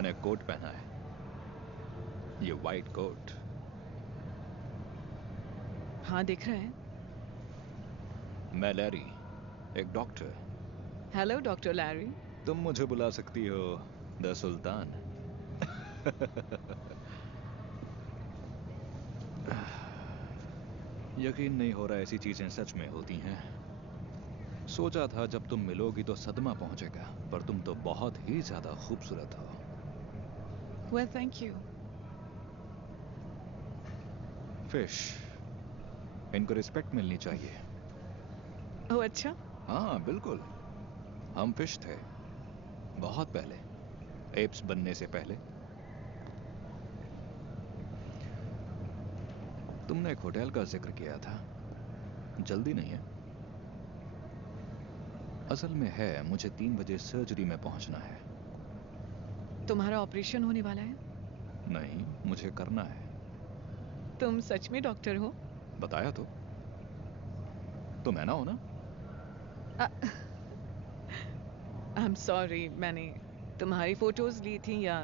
मैंने कोट पहना है, ये वाइट कोट। हाँ दिख रहा है। मैं लैरी, एक डॉक्टर। Hello doctor Larry. तुम मुझे बुला सकती हो द सुल्तान। यकीन नहीं हो रहा ऐसी चीजें सच में होती हैं। सोचा था जब तुम मिलोगी तो सदमा पहुंचेगा, पर तुम तो बहुत ही ज्यादा खूबसूरत हो। Well thank you. फिश, इनको रिस्पेक्ट मिलनी चाहिए। ओह अच्छा। हाँ बिल्कुल, हम फिश थे बहुत पहले, एप्स बनने से पहले। तुमने एक होटल का जिक्र किया था, जल्दी नहीं है? असल में है, मुझे 3 बजे सर्जरी में पहुंचना है। तुम्हारा ऑपरेशन होने वाला है? नहीं, मुझे करना है। तुम सच में डॉक्टर हो? बताया तो, तुम है ना हो ना? आई एम सॉरी, मैंने तुम्हारी फोटोज ली थी, या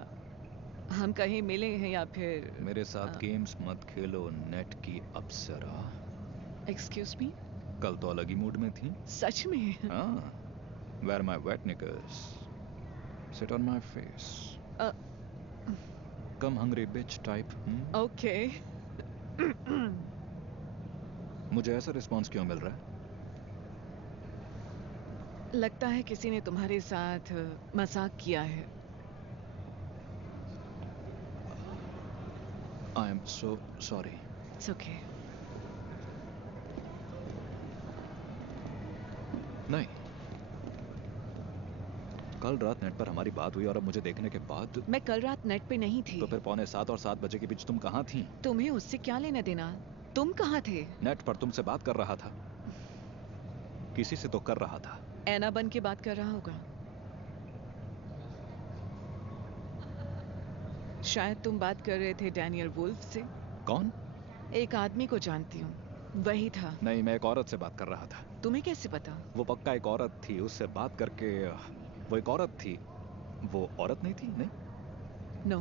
हम कहीं मिले हैं, या फिर मेरे साथ गेम्स मत खेलो, नेट की अप्सरा। Excuse me? कल तो अलग ही मूड में थी। सच में? हाँ, wear my wet knickers, sit on my face, come hungry bitch type. Okay. मुझे ऐसा रिस्पॉन्स क्यों मिल रहा है? लगता है किसी ने तुम्हारे साथ मजाक किया है। I am so sorry. It's okay. नहीं, कल रात नेट पर हमारी बात हुई और अब मुझे देखने के बाद। मैं कल रात नेट पे नहीं थी। तो फिर 6:45 और 7 बजे के बीच तुम कहाँ थी? तुम्हें उससे क्या लेना देना? तुम कहाँ थे? नेट पर तुमसे बात कर रहा था, किसी से तो कर रहा था। ऐना बन के बात कर रहा होगा। शायद तुम बात कर रहे थे डैनियल वुल्फ से। कौन? एक आदमी को जानती हूँ, वही था। नहीं, मैं एक औरत से बात कर रहा था। तुम्हें कैसे पता? वो पक्का एक औरत थी, उससे बात करके। वो एक औरत थी, वो औरत नहीं थी? नहीं। नो।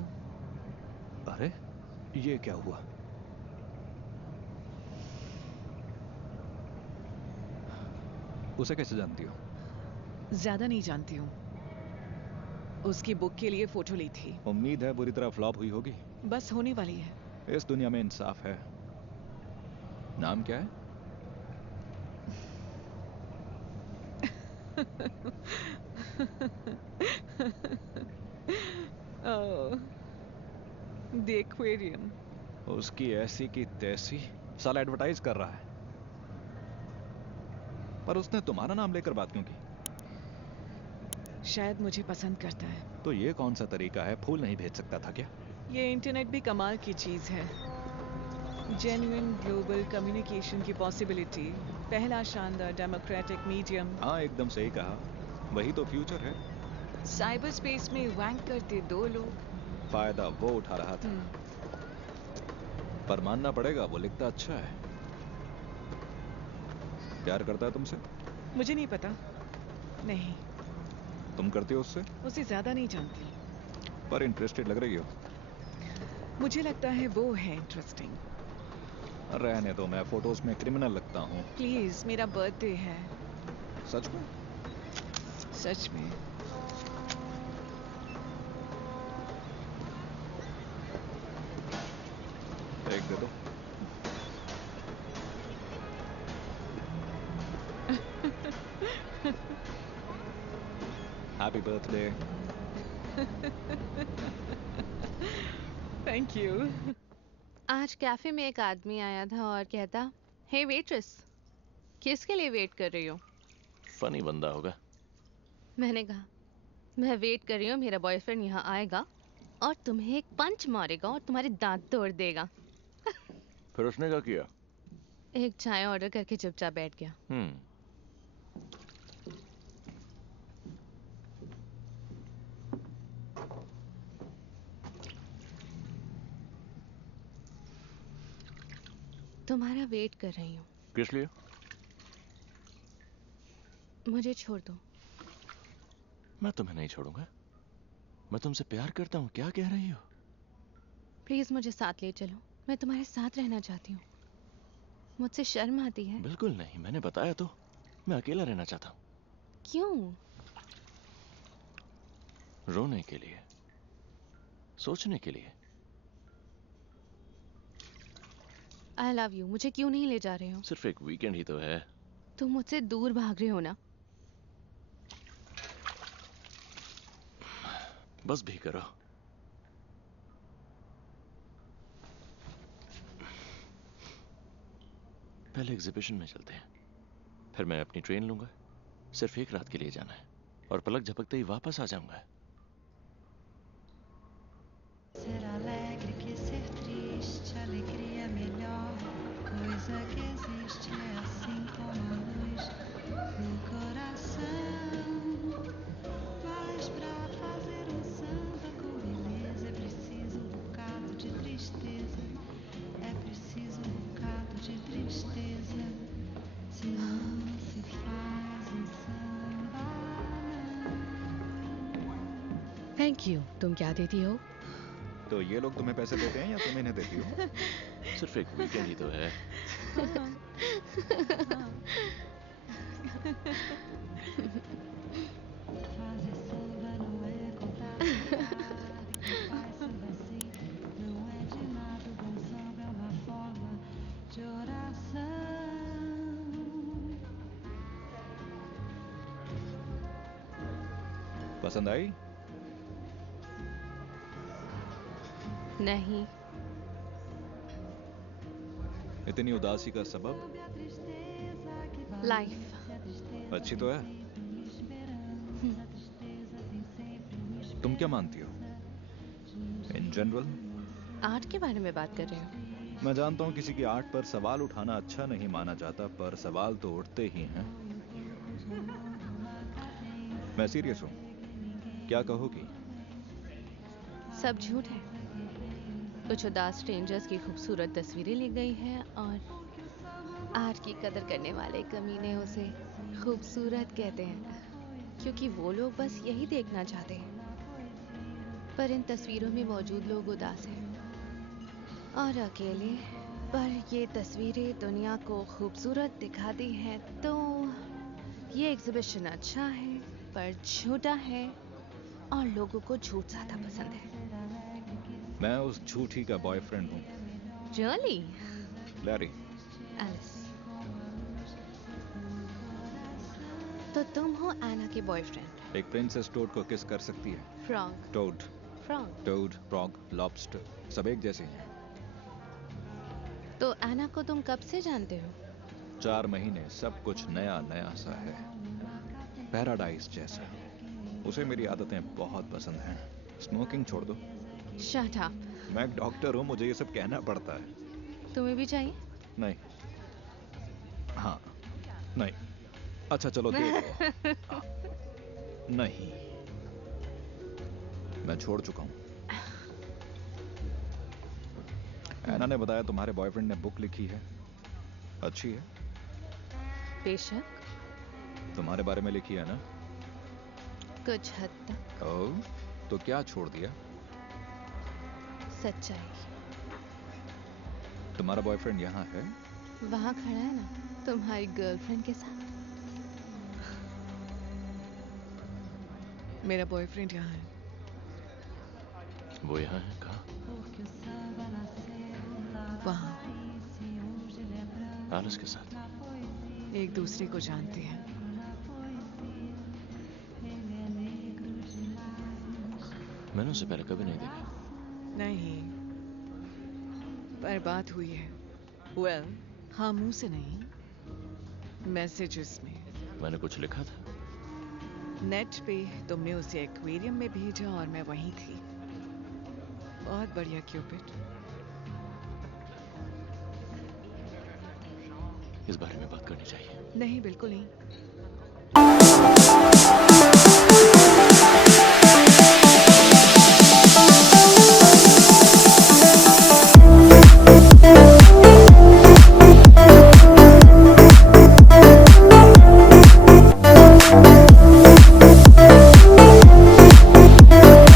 अरे ये क्या हुआ? उसे कैसे जानती हो? ज्यादा नहीं जानती हूँ। उसकी बुक के लिए फोटो ली थी। उम्मीद है बुरी तरह फ्लॉप हुई होगी। बस होने वाली है। इस दुनिया में इंसाफ है। नाम क्या है? The aquarium. उसकी ऐसी की तैसी, साला एडवर्टाइज कर रहा है। पर उसने तुम्हारा नाम लेकर बात क्यों की? शायद मुझे पसंद करता है। तो ये कौन सा तरीका है? फूल नहीं भेज सकता था क्या? ये इंटरनेट भी कमाल की चीज है। जेन्युइन ग्लोबल कम्युनिकेशन की पॉसिबिलिटी, पहला शानदार डेमोक्रेटिक मीडियम। हाँ एकदम सही कहा, वही तो फ्यूचर है। साइबर स्पेस में वैंक करते 2 लोग। फायदा वो उठा रहा था, पर मानना पड़ेगा वो लिखता अच्छा है। प्यार करता है तुमसे? मुझे नहीं पता। नहीं। तुम करती हो उससे? उसे ज्यादा नहीं जानती। पर इंटरेस्टेड लग रही हो। मुझे लगता है वो है इंटरेस्टिंग। रहने दो, मैं फोटोज में क्रिमिनल लगता हूँ। प्लीज, मेरा बर्थडे है। सच में? सच में। एक दे दो। Happy birthday. Thank you. आज कैफे में एक आदमी आया था और कहता, हे वेट्रेस, किसके लिए वेट कर रही हो? फनी बंदा होगा। मैंने कहा, मैं वेट कर रही हूँ, मेरा बॉयफ्रेंड यहाँ आएगा और तुम्हें एक पंच मारेगा और तुम्हारे दांत तोड़ देगा। फिर उसने क्या किया? एक चाय ऑर्डर करके चुपचाप बैठ गया। तुम्हारा वेट कर रही हूँ। किस लिए? मुझे छोड़ दो। मैं तुम्हें नहीं छोड़ूंगा। मैं तुमसे प्यार करता हूँ, क्या कह रही हो? प्लीज मुझे साथ ले चलो, मैं तुम्हारे साथ रहना चाहती हूँ। मुझसे शर्म आती है। बिल्कुल नहीं, मैंने बताया तो, मैं अकेला रहना चाहता हूँ। क्यों? रोने के लिए, सोचने के लिए। आई लव यू, मुझे क्यों नहीं ले जा रहे हो? सिर्फ एक वीकेंड ही तो है। तुम मुझसे दूर भाग रहे हो ना? बस भी करो। पहले एग्जीबिशन में चलते हैं, फिर मैं अपनी ट्रेन लूंगा। सिर्फ एक रात के लिए जाना है और पलक झपकते ही वापस आ जाऊंगा। Ser alegre que ser triste, alegria é melhor coisa que existe, é assim como a luz no coração. Mas pra fazer samba com beleza é preciso bocado de tristeza, é preciso bocado de tristeza, senão não se faz samba não. Thank you. तुम क्या देती हो? तो ये लोग तुम्हें पैसे देते हैं या तुम इन्हें देती हो? सिर्फ एक वीकेंड ही तो है। Fazer samba não é contar piada, quem faz samba assim não é de nada. O bom samba é uma forma de oração. पसंद आई? नहीं। इतनी उदासी का सबब? Sob a tristeza que vai, life. a tristeza अच्छी तो है। tem uma esperança, a tristeza tem sempre uma तुम क्या मानती हो? In general? आर्ट के बारे में बात कर रहे हो? मैं जानता हूँ किसी की आर्ट पर सवाल उठाना अच्छा नहीं माना जाता, पर सवाल तो उठते ही हैं। मैं सीरियस हूँ, क्या कहोगी? सब झूठ है। कुछ उदास स्ट्रेंजर्स की खूबसूरत तस्वीरें ली गई हैं और आर्ट की कदर करने वाले कमीने उसे खूबसूरत कहते हैं, क्योंकि वो लोग बस यही देखना चाहते हैं। पर इन तस्वीरों में मौजूद लोग उदास हैं और अकेले। पर ये तस्वीरें दुनिया को खूबसूरत दिखाती हैं, तो ये एग्जीबिशन अच्छा है पर झूठा है और लोगों को झूठ ज़्यादा पसंद है। मैं उस झूठी का बॉयफ्रेंड हूँ, रियली? लैरी। एलिस। तो तुम हो एना के बॉयफ्रेंड? एक प्रिंसेस टोड को किस कर सकती है? Frog. Toad, frog. Toad, frog, lobster, सब एक जैसे हैं। तो एना को तुम कब से जानते हो? 4 महीने, सब कुछ नया नया सा है, पैराडाइज जैसा। उसे मेरी आदतें बहुत पसंद हैं। स्मोकिंग छोड़ दो। Shut up. मैं एक डॉक्टर हूँ, मुझे ये सब कहना पड़ता है। तुम्हें भी चाहिए? नहीं। हाँ, नहीं। अच्छा चलो दे दो। नहीं, मैं छोड़ चुका हूँ। ऐना ने बताया तुम्हारे बॉयफ्रेंड ने बुक लिखी है, अच्छी है। बेशक। तुम्हारे बारे में लिखी है ना? कुछ हद तक। ओह, तो क्या छोड़ दिया? सच्चाई। तुम्हारा बॉयफ्रेंड यहाँ है? वहाँ खड़ा है ना, तुम्हारी गर्लफ्रेंड के साथ। मेरा बॉयफ्रेंड यहाँ है। वो यहाँ है? कहाँ? Porque o samba nasceu lá na वहाँ। raiz e hoje ele é branco आलस के साथ। na poesia. एक दूसरे को जानते हैं। Na poesia, ele é negro demais. मैंने उसे पहले कभी नहीं देखा। नहीं, पर बात हुई है। वेल, हाँ, मुंह से नहीं, मैसेजेस में। मैंने कुछ लिखा था। नेट पे तुमने उसे एक्वेरियम में भेजा और मैं वहीं थी। बहुत बढ़िया क्यूपिड। इस बारे में बात करनी चाहिए। नहीं, बिल्कुल नहीं।